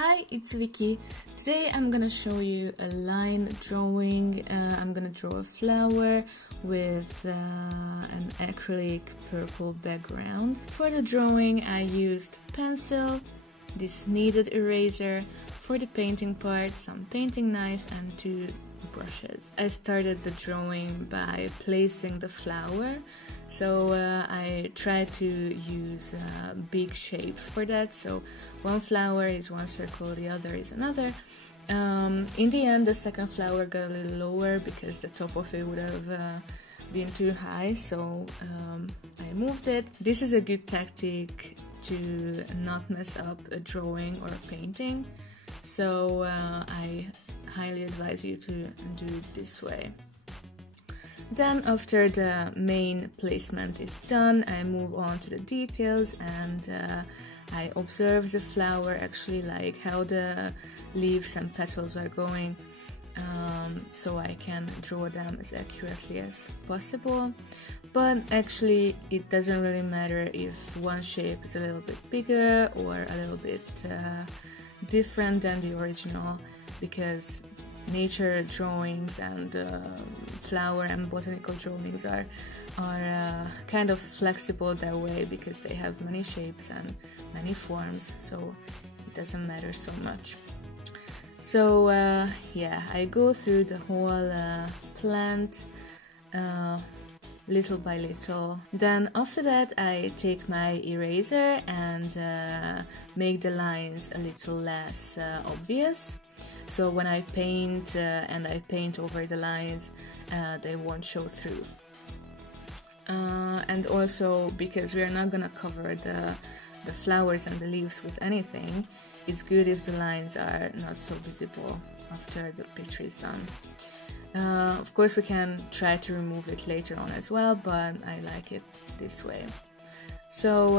Hi, it's Vicky. Today I'm gonna show you a line drawing. I'm gonna draw a flower with an acrylic purple background. For the drawing I used pencil, this kneaded eraser, for the painting part some painting knife and 2 brushes. I started the drawing by placing the flower, so I tried to use big shapes for that. So one flower is one circle, the other is another. In the end the second flower got a little lower because the top of it would have been too high, so I moved it. This is a good tactic to not mess up a drawing or a painting, so I highly advise you to do it this way. Then after the main placement is done, I move on to the details and I observe the flower, actually like how the leaves and petals are going, so I can draw them as accurately as possible. But actually it doesn't really matter if one shape is a little bit bigger or a little bit different than the original, because nature drawings and flower and botanical drawings are kind of flexible that way, because they have many shapes and many forms, so it doesn't matter so much. So yeah, I go through the whole plant little by little. Then after that I take my eraser and make the lines a little less obvious. So when I paint and I paint over the lines, they won't show through. And also because we are not gonna cover the flowers and the leaves with anything, it's good if the lines are not so visible after the picture is done. Of course we can try to remove it later on as well, but I like it this way. So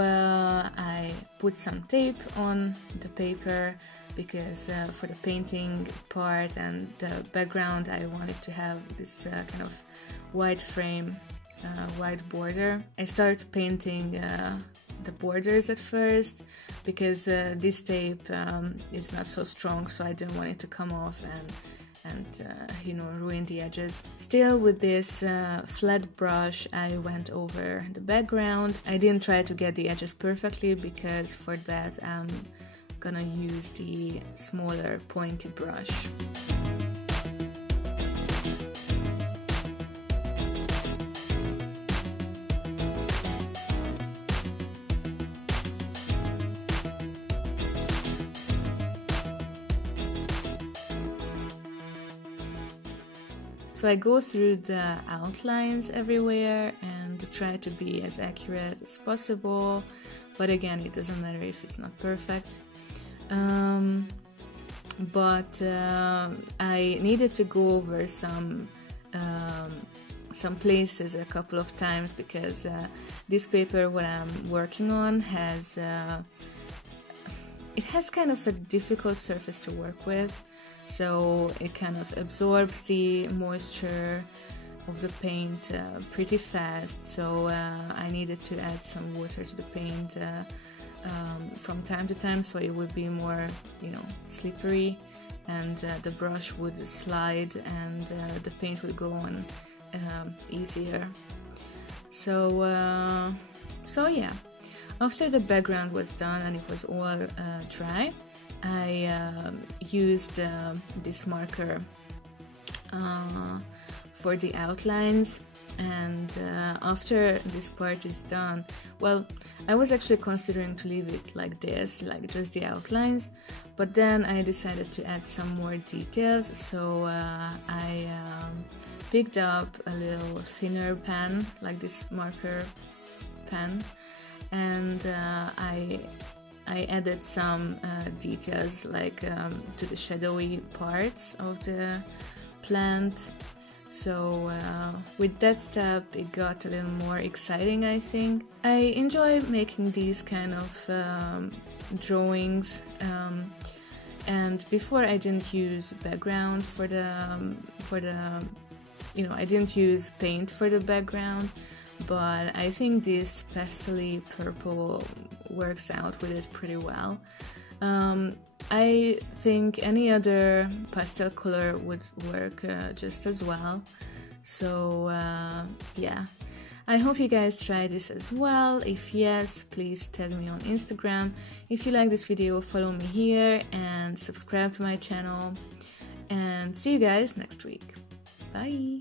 I put some tape on the paper because for the painting part and the background I wanted to have this kind of white frame, white border. I started painting the borders at first because this tape is not so strong, so I didn't want it to come off and you know, ruin the edges. Still with this flat brush I went over the background. I didn't try to get the edges perfectly because for that I'm gonna use the smaller pointy brush. So I go through the outlines everywhere and try to be as accurate as possible, but again it doesn't matter if it's not perfect. But I needed to go over some places a couple of times because this paper what I'm working on has it has kind of a difficult surface to work with. So it kind of absorbs the moisture of the paint pretty fast, so I needed to add some water to the paint from time to time, so it would be more, you know, slippery, and the brush would slide and the paint would go on easier. So so yeah, after the background was done and it was all dry, I used this marker for the outlines, and after this part is done, well, I was actually considering to leave it like this, like just the outlines, but then I decided to add some more details, so I picked up a little thinner pen, like this marker pen, and I added some details like to the shadowy parts of the plant. So with that step it got a little more exciting, I think. I enjoy making these kind of drawings, and before I didn't use background for the you know, I didn't use paint for the background, but I think this pastel-y purple works out with it pretty well. I think any other pastel color would work just as well. So yeah, I hope you guys try this as well. If yes, please tag me on Instagram. If you like this video, follow me here and subscribe to my channel. And see you guys next week. Bye!